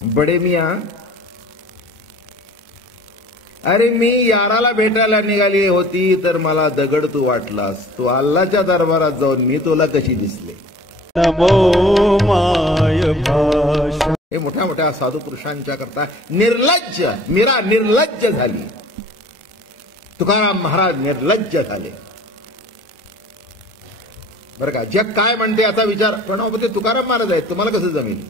बडे मिया, अरे मी याराला भेटायला निघाली होती तर मला दगड तू वाटलास, तू अल्लाच्या दरबारात जाऊन मी तुला कशी दिसले. नमो माय भाषा. हे मोठ्या मोठ्या साधू पुरुषांच्या करता निर्लज्ज, मीरा निर्लज्ज झाली, तुकाराम महाराज निर्लज्ज झाले. बरं का, जग काय म्हणते याचा विचार पण ते तुकाराम महाराज आहेत, तुम्हाला कसं जमेल?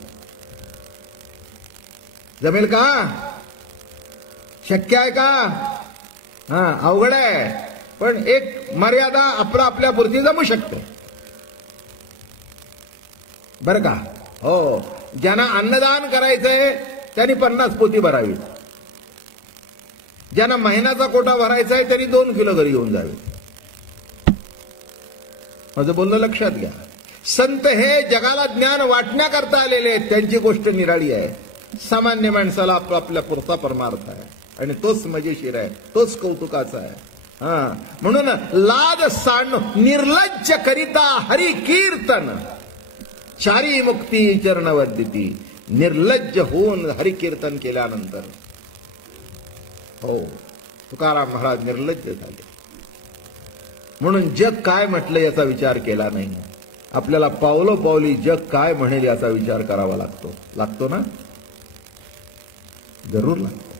जमेल का? शक्य आहे का? अवघड आहे. पण एक मर्यादा आपल्या पुरती जमू शकते, बरं का. हो, ज्यांना अन्नदान करायचंय त्यांनी 50 पोती भरावी, ज्यांना महिन्याचा कोटा भरायचा आहे त्यांनी 2 किलो घरी घेऊन जावे. माझं बोलणं लक्षात घ्या. संत हे जगाला ज्ञान वाटण्याकरता आलेले आहेत, त्यांची गोष्ट निराळी आहे. सामान्य माणसाला आपल्या पुरता परमार्थ आहे आणि तोच मजेशीर आहे, तोच कौतुकाचा आहे. म्हणून लाज सांड निर्लज्ज करिता हरी कीर्तन, चारी मुक्ती चरणवद्दिती. निर्लज्ज होऊन हरिकीर्तन केल्यानंतर हो तुकाराम महाराज निर्लज्ज झाले. म्हणून जग काय म्हटलं याचा विचार केला नाही. आपल्याला पावलोपावली जग काय म्हणेल याचा विचार करावा लागतो ना, जरूर लागतो.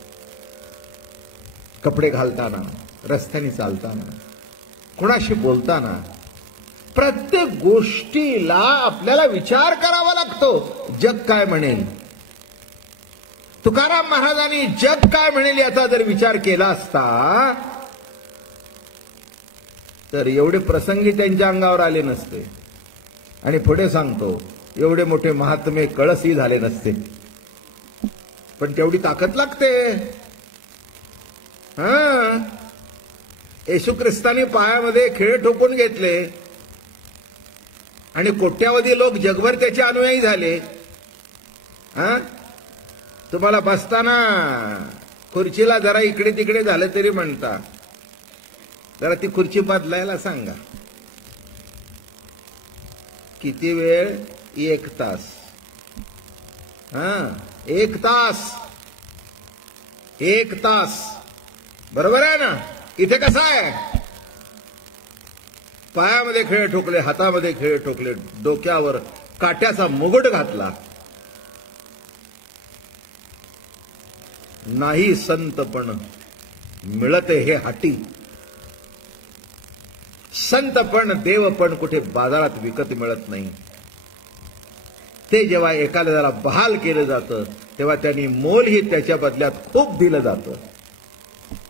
कपडे घालताना, रस्त्याने चालताना, कोणाशी बोलताना, प्रत्येक गोष्टीला आपल्याला विचार करावा लागतो. जग काय म्हणेल, तुकाराम महाराजांनी जग काय म्हणेल याचा जर विचार केला असता तर एवढे प्रसंगी त्यांच्या अंगावर आले नसते. आणि पुढे सांगतो, एवढे मोठे महात्मे कळसही झाले नसते. पण तेवढी ताकद लागते. येशू ख्रिस्ताने पायामध्ये खिळे ठोकून घेतले आणि कोट्यावधी लोक जगभर त्याचे अनुयायी झाले. तुम्हाला बसताना खुर्चीला जरा इकडे तिकडे झालं तरी म्हणता, जरा ती खुर्ची बदलायला सांगा. किती वेळ? 1 तास. 1 तास, 1 तास. बरोबर आहे ना? इथे कसं आहे? पायामध्ये खिळे ठोकले, हातामध्ये खिळे ठोकले, डोक्यावर काट्याचा मुकुट घातला. नाही संतपण मिळते हे हाटी. संतपण, देवपण कुठे बाजारात विकत मिळत नाही. ते जेव्हा एखाद्याला बहाल केलं जातं तेव्हा त्यांनी मोलही त्याच्या बदल्यात खूप दिलं जातं.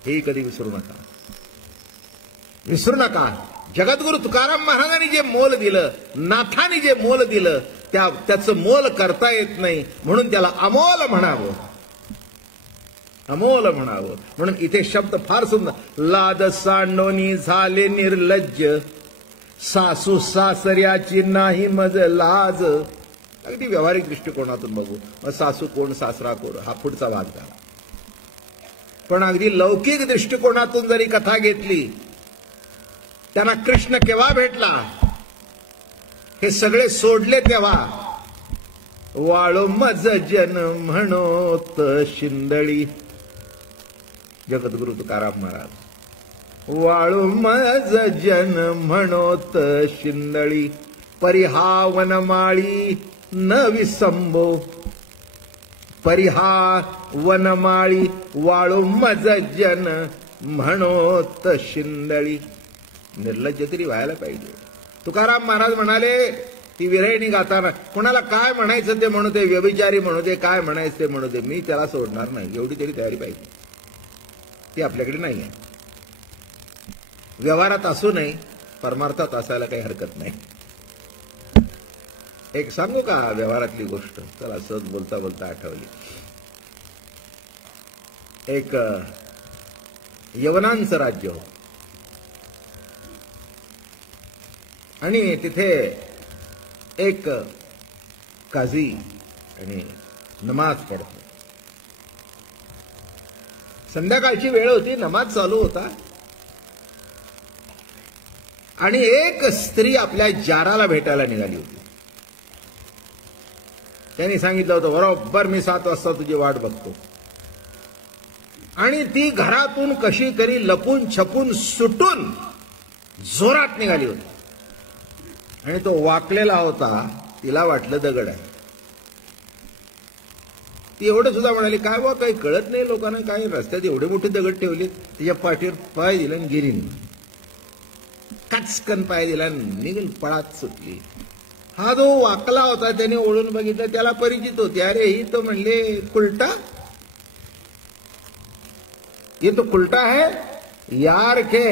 हेही कधी विसरू नका, विसरू नका. जगद्गुरु तुकाराम महाराजांनी जे मोल दिलं, नाथांनी जे मोल दिलं, त्याचं मोल करता येत नाही. म्हणून त्याला अमोल म्हणावं, अमोल म्हणावं. म्हणून इथे शब्द फार सुंदर. लाद सांडोनी झाले निर्लज्ज, सासू सासऱ्याची नाही मज लाज. अगदी व्यावहारिक दृष्टिकोनातून बघू, सासू कोण सासरा कोण हा पुढचा भाग झाला. पण अगदी लौकिक दृष्टिकोनातून जरी कथा घेतली, त्यांना कृष्ण केव्हा भेटला, हे सगळे सोडले तेव्हा. वाळू मज जन म्हणोत शिंदळी, जगद्गुरु तुकाराम महाराज. वाळू मज जन म्हणोत शिंदळी, परिहा वनमाळी न विसंबो. परिहा वनमाळी वाळू मज जन म्हणोत शिंदळी. निर्लज्ज तरी व्हायला पाहिजे. तुकाराम महाराज म्हणाले, ती विरहिणी गाताना कोणाला काय म्हणायचं ते म्हणू दे, व्यभिचारी म्हणू दे, काय म्हणायचं ते म्हणू दे, मी त्याला सोडणार नाही. एवढी तरी तयारी पाहिजे. ती आपल्याकडे नाही आहे. व्यवहारात असू नये, परमार्थात असायला काही हरकत नाही. एक सांगू का व्यवहारातली गोष्ट? चला सहज बोलता बोलता आठवली. एक यवनांचं राज्य होतं आणि तिथे एक काझी आणि नमाज पढतो. संध्याकाळची वेळ होती, नमाज चालू होता आणि एक स्त्री आपल्या जाराला भेटायला निघाली होती. त्यांनी सांगितलं होतं बरोबर मी 7 वाजता तुझी वाट बघतो. आणि ती घरातून कशी तरी लपून छपून सुटून जोरात निघाली होती. आणि तो वाकलेला होता, तिला वाटलं दगड आहे. ती एवढं सुद्धा म्हणाली काय बा काही कळत नाही लोकांना, काय रस्त्यात एवढे मोठे दगड ठेवले. तिच्या पाठीवर पाय दिला आणि गेली नाही. कचकन पाय दिला निघून पळात सुटली. हा जो वाकला होता त्याने ओळून बघितलं, त्याला परिचित होती. अरे ही तो म्हणले कुलटा, ये तो कुलटा है यार के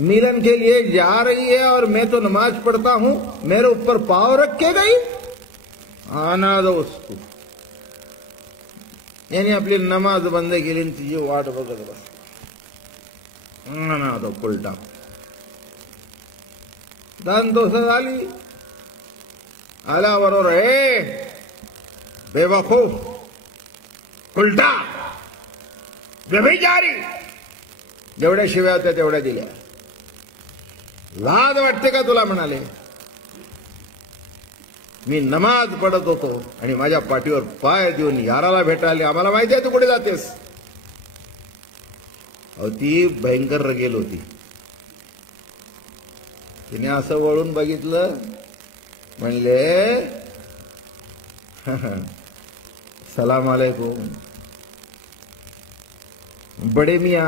मिलन के लिए जा रही है और मैं तो नमाज पढ़ता हूं, मेरे ऊपर पाव रख के गई. आना दो उसको. यानी आपली नमाज बंद केली आणि तिची वाट बघत बस. आना दो कुलटा. दानदोष झाली. आल्याबरोबर हे बेवकूफ, कुलटा, व्यभिचारी, जेवढ्या शिव्या होत्या तेवढ्या दिल्या. लाज वाटते का तुला म्हणाले. मी नमाज पडत होतो आणि माझ्या पाठीवर पाय देऊन याराला भेटायला आम्हाला माहिती आहे तू कुठे जातेस. अहो ती भयंकर रगेल होती. तिने असं वळून बघितलं, म्हणले सलाम अलैकुम. बडे मिया,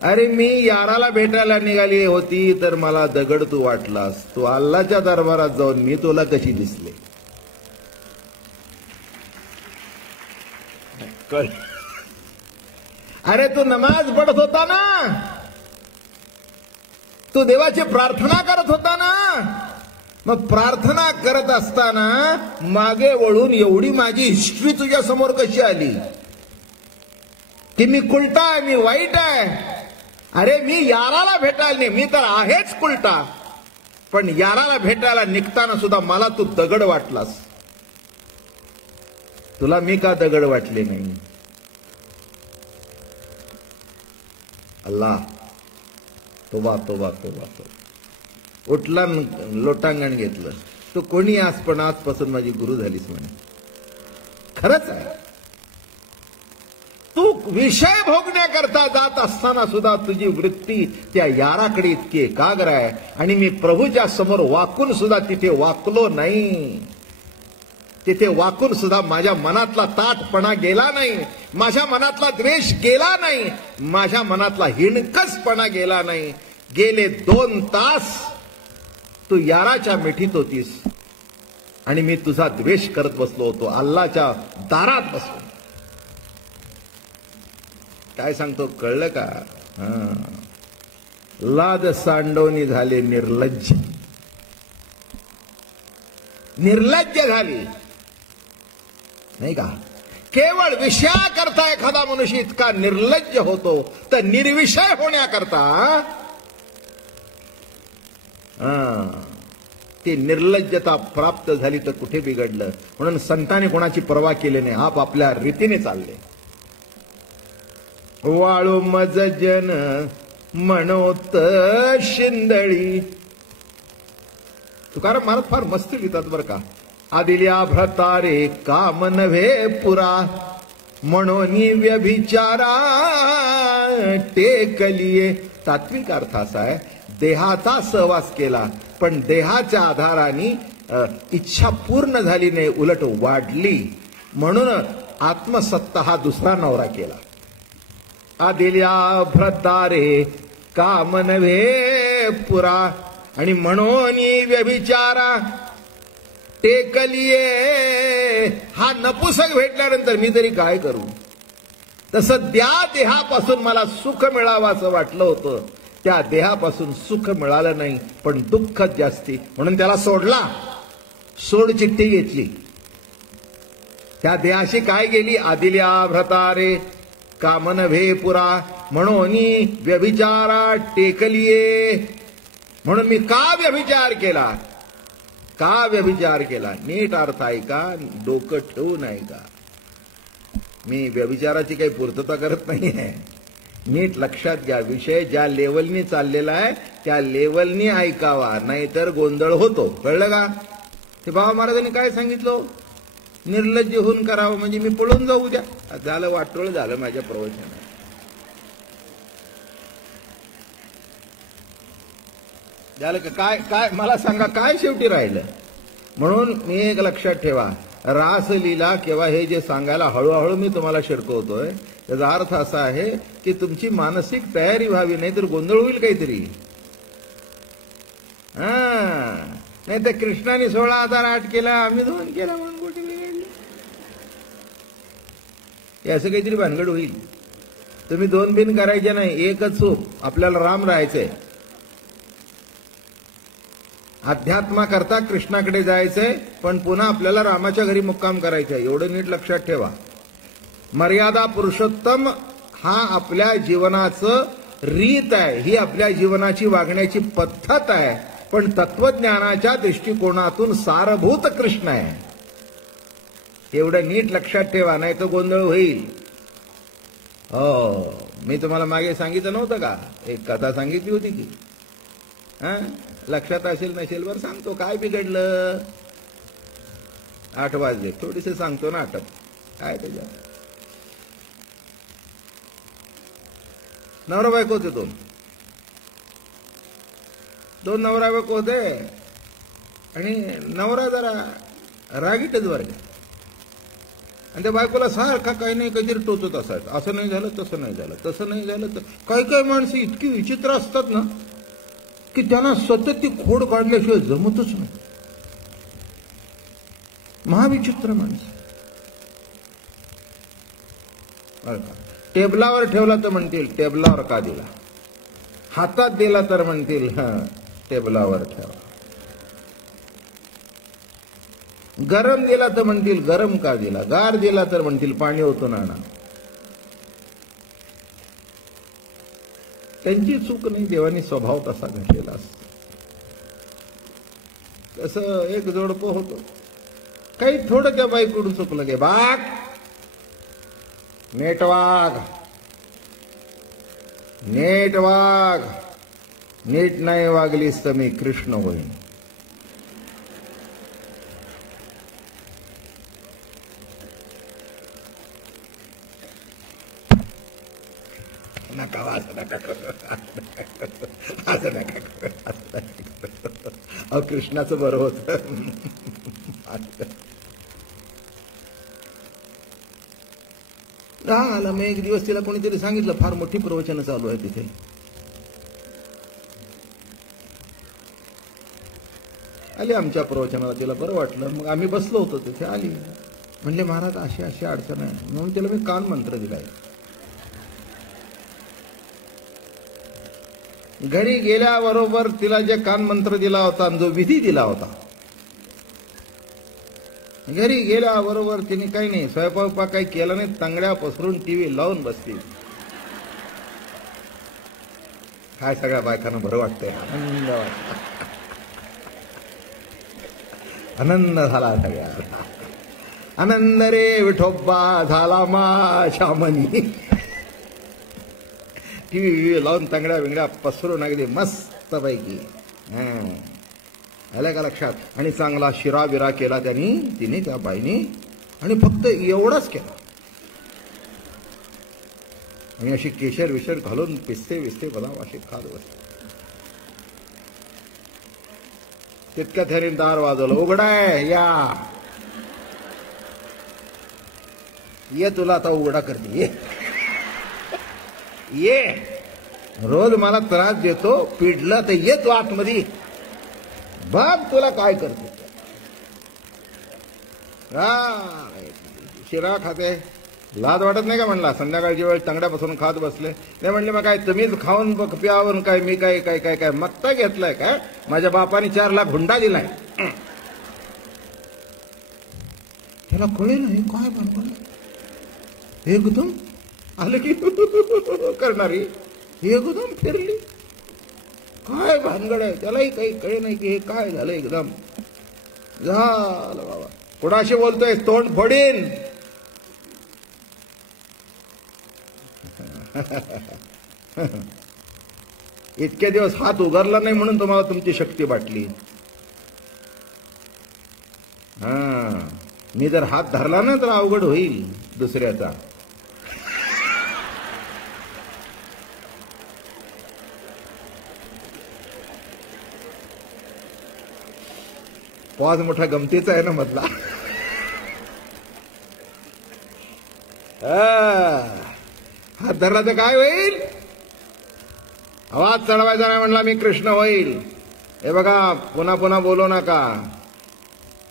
अरे मी याराला भेटायला निघाली होती तर मला दगड तू वाटलास. तू अल्लाच्या दरबारात जाऊन मी तुला कशी दिसले. अरे तू नमाज पढत होता ना, तू देवाची प्रार्थना करत होता ना. मग प्रार्थना करत असताना मागे वळून एवढी माझी हिस्ट्री तुझ्या समोर कशी आली की मी कुलटा आहे, मी वाईट आहे. अरे मी याराला भेटायला नाही, मी तर आहेच कुलटा, पण याराला भेटायला निघताना सुद्धा मला तू दगड वाटलास. तुला मी का दगड वाटले नाही. अल्लाह तोबा तोबा तोबा तोबा. उठला लोटांगण घेतलं. तू कोणी आज पण आजपासून माझी गुरु झालीस म्हणे. खरंच आहे. तू विषय भोगण्याकरता जात असताना सुद्धा तुझी वृत्ती त्या याराकडे इतकी एकाग्र आहे. आणि मी प्रभूच्या समोर वाकून सुद्धा तिथे वाकलो नाही. तिथे वाकून सुद्धा माझ्या मनातला ताठपणा गेला नाही, माझ्या मनातला द्वेष गेला नाही, माझ्या मनातला हिणकसपणा गेला नाही. गेले 2 तास तू याराच्या मिठीत होतीस आणि मी तुझा द्वेष करत बसलो होतो अल्लाच्या दारात बसलो. काय सांगतो कळलं का. लाज सांडवणी झाले निर्लज्ज. निर्लज्ज झाली नाही का. केवळ विषयाकरता एखादा मनुष्य इतका निर्लज्ज होतो तर निर्विषय होण्याकरता ती निर्लज्जता प्राप्त झाली तर कुठे बिघडलं. म्हणून संतांनी कोणाची पर्वा केली नाही, आपापल्या रीतीने चालले. वाळू मज जन म्हणोत शिंदळी. तुकाराम महाराज फार मस्त लिहितात बरं का. आदिल्या भ्रतारे काम नव्हे पुरा, म्हणून व्यभिचारा टेकलिये. तात्विक अर्थ असा आहे देहाचा सहवास केला पण देहाच्या आधाराने इच्छा पूर्ण झाली नाही, उलट वाढली. म्हणून आत्मसत्ता हा दुसरा नवरा केला. आदिल्या भ्रतारे काम नव्हे पुरा आणि म्हणून व्यभिचारा टेकलिये. हा नपुसक भेटल्यानंतर मी तरी काय करू. तसं त्या देहापासून मला सुख मिळावं असं वाटलं होतं, त्या देहापासून सुख मिळालं नाही पण दुःखच जास्ती. म्हणून त्याला सोडला, सोड चिठ्ठी घेतली. त्या देहाशी काय गेली. आदिल्या भ्रतारे कामन भे पुरा म्हणून व्यभिचारा टेकलिये. म्हणून मी का व्यभिचार केला. का व्यभिचार केला नीट अर्थ आहे का, डोकं ठेवून आहे का. मी व्यभिचाराची काही पूर्तता करत नाही आहे. नीट लक्षात घ्या. विषय ज्या लेवलनी चाललेला आहे त्या लेवलनी ऐकावा, नाहीतर गोंधळ होतो. कळलं का. ते बाबा महाराजांनी काय सांगितलं, निर्लज्ज होऊन करावं म्हणजे मी पळून जाऊ द्या. झालं वाटोळ झालं माझ्या प्रवचनात. झालं का काय काय मला सांगा काय शेवटी राहिलं. म्हणून मी एक लक्षात ठेवा, रासलीला किंवा हे जे सांगायला हळूहळू मी तुम्हाला शिरकवतोय त्याचा अर्थ असा आहे की तुमची मानसिक तयारी व्हावी, नाहीतर गोंधळ होईल काहीतरी. नाही तर कृष्णाने 16,008 केला, आम्ही 2 केला म्हणून गोटी बिघडली, हे असं काहीतरी भानगड होईल. तुम्ही 2 बिन करायचे नाही, एकच होत. आपल्याला राम राहायचंय, अध्यात्मा करता कृष्णाकडे जायचंय, पण पुन्हा आपल्याला रामाच्या घरी मुक्काम करायचंय. एवढं नीट लक्षात ठेवा. मर्यादा पुरुषोत्तम हा आपल्या जीवनाचं रीत आहे, ही आपल्या जीवनाची वागण्याची पद्धत आहे, पण तत्वज्ञानाच्या दृष्टिकोनातून सारभूत कृष्ण आहे. एवढं नीट लक्षात ठेवा, नाही तर गोंधळ होईल. हो, मी तुम्हाला मागे सांगितलं नव्हतं का, एक कथा सांगितली होती की, लक्षात असेल नसेल बरं सांगतो. काय बिघडलं, 8 वाजले, थोडीसे सांगतो ना आटप. काय त्याच्यात, नवरा बायको होते, 2 नवरा बायको होते. आणि नवरा जरा रागीटच वर्ग, आणि त्या बायकोला सारखा काही नाही काहीतरी टोचत असायचं. असं नाही झालं, तसं नाही झालं, तसं नाही झालं. तर काही काही माणसं इतकी विचित्र असतात ना की त्यांना सतत ती खोड काढल्याशिवाय जमतच नाही. महाविचित्र माणसं. टेबलावर ठेवला तर म्हणतील टेबलावर का दिला, हातात दिला तर म्हणतील टेबलावर ठेवा, गरम दिला तर म्हणतील गरम का दिला, गार दिला तर म्हणतील पाणी ओतून आणा. त्यांची चूक नाही, देवानी स्वभाव तसा घडलेला असतो. तसं एक जोडपं होतं, काही थोडं त्या बाईकडून चुकलं गे, बाग नेट वाघ, नेट वाघ, नीट नाही वागलीस तर मी कृष्ण होईन. नका असं नका करू, असं नका करू. अहो कृष्णाचं बरं होतं. आला मग एक दिवस तिला कोणीतरी सांगितलं, फार मोठी प्रवचनं चालू आहे तिथे. आली आमच्या प्रवचनाला, तिला बरं वाटलं. मग आम्ही बसलो होतो तिथे, आली. म्हणले महाराज अशी अशी अडचण आहे. म्हणून तिला मी कान मंत्र दिलाय. घरी गेल्याबरोबर तिला जे कान मंत्र दिला होता, जो विधी दिला होता, घरी गेल्याबरोबर तिने काही नाही, स्वयंपाक काही केला नाही, तांगड्या पसरून टीव्ही लावून बसली. काय सगळ्या बायकांना बरं वाटतंय, आनंद वाटत, आनंद झाला सगळ्या. आनंद रे विठोबा झाला माझ्या मनी. टीव्ही लावून तांगड्या बिंगड्या पसरून अगदी मस्त पैकी. आल्या का लक्षात. आणि चांगला शिरा बिरा केला त्यांनी, तिने त्या बाईने, आणि फक्त एवढाच केला. आणि अशी केशर विशर घालून पिस्ते विस्ते बदाम असे खात बसले. तितक्या थेरीन दार वाजवलं, उघडाय या, ये तुला आता उघडा करते, ये ये, रोज मला त्रास देतो, पिडला तर ये तू आतमध्ये, बघ तुला काय करते. शिरा खाते, लाज वाटत नाही का म्हणला. संध्याकाळची वेळ तांगड्यापासून खात बसले. नाही म्हणले मग काय तुम्हीच खाऊन बघ प्यावून काय मी काय काय काय काय मत्ता घेतलाय काय, माझ्या बापाने 4 लाख हुंडा दिलाय. त्याला कळेल नाही काय बनवलं. एकदम आलं की करणारी एकदम फिरली. काय भानगड आहे, त्यालाही काही कळे नाही की हे काय झालं. एकदम झालं बाबा. कुणाशी बोलतोय, तोंड फोडीन. इतके दिवस हात उगारला नाही म्हणून तुम्हाला तुमची शक्ती वाटली. मी जर हात धरला ना तर अवघड होईल दुसऱ्याचा. पॉज मोठा गमतीचा आहे ना मधला. हात धरला तर काय होईल? आवाज चढवायचा नाही म्हणला मी कृष्ण होईल. हे बघा पुन्हा पुन्हा बोलू नका.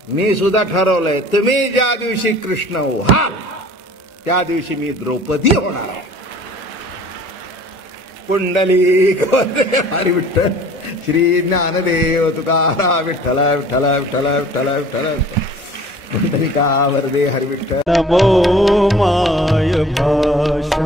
मी सुद्धा ठरवलंय तुम्ही ज्या दिवशी कृष्ण व्हाल त्या दिवशी मी द्रौपदी होणार. पुंडलिक हरी विठ्ठल श्री ज्ञानदेव तुकाराम विठ्ठल विठ्ठल विठ्ठल विठ्ठल विठ्ठल पुंडलिका वरदे हरी विठ्ठल. नमो माय भाषा.